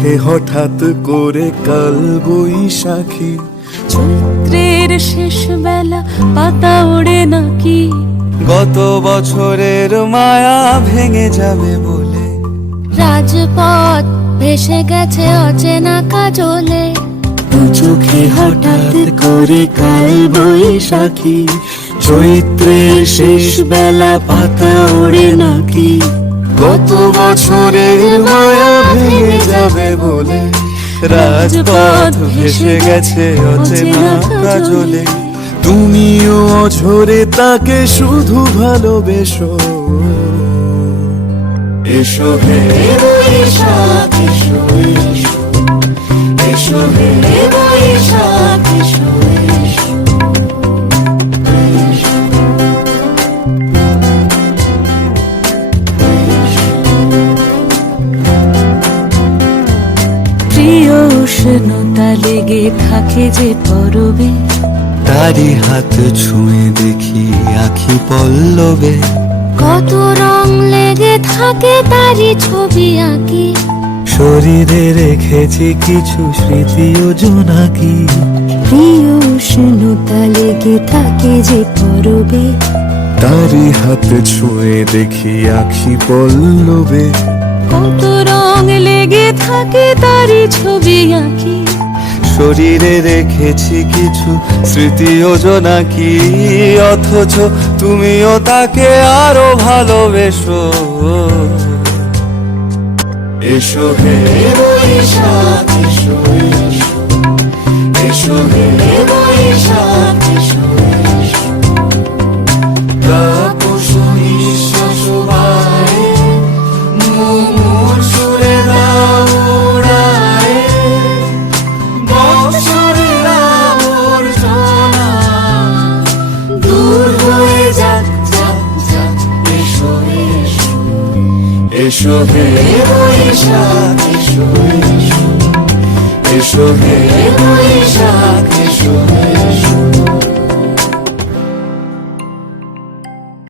চোখে হঠাৎ করে কাল বৈশাখী। চৈত্রের শেষ বেলা পাতা ওড়ে নাকি, গত বছরের মায়া ভেঙে যাবে বলে। রাজপথ ভেসে গেছে অচেনা কাজলে। দু চোখে হঠাৎ করে কাল বৈশাখী, চৈত্রের শেষ বেলা পাতা ওড়ে নাকি, গত বছরের মায়া ভেঙে যাবে বলে। রাজপথ ভেসে গেছে অচেনা কাজলে। তুমিও অঝরে তাকে শুধু ভালোবেসো। এসো হে বৈশাখ এসো, এসো এসো হে বৈশাখ এসো, এসো। প্রিয় উষ্ণতা লেগে থাকে যে পরবে, তারি হাত ছুঁয়ে দেখি আখি পল্লবে। কত রং লেগে থাকে তারই ছবি আঁকি। শরীরে রেখেছি কিছু স্মৃতি ও জোনাকি। প্রিয় উষ্ণতা লেগে থাকে যে পরবে, তারি হাত ছুঁয়ে দেখি আখি পল্লবে। কত রং লেগে থাকে তারই ছবি আঁকি। শরীরে রেখেছি কিছু স্মৃতি ও জোনাকি, অথচ তুমিও তাকে আরো ভালোবেসো। এসো হে বৈশাখ এসো, এসো এসো হে বৈশাখ এসো, এসো। তাপস নিঃশ্বাস বায়ে, মুমুর সুরে দাও উড়ায়ে। বৎসরের আবর্জনা দূর হয়ে যাক, যাক, যাক। এসো এসো এসো হে বৈশাখ এসো, এসো এসো হে বৈশাখ এসো, এসো।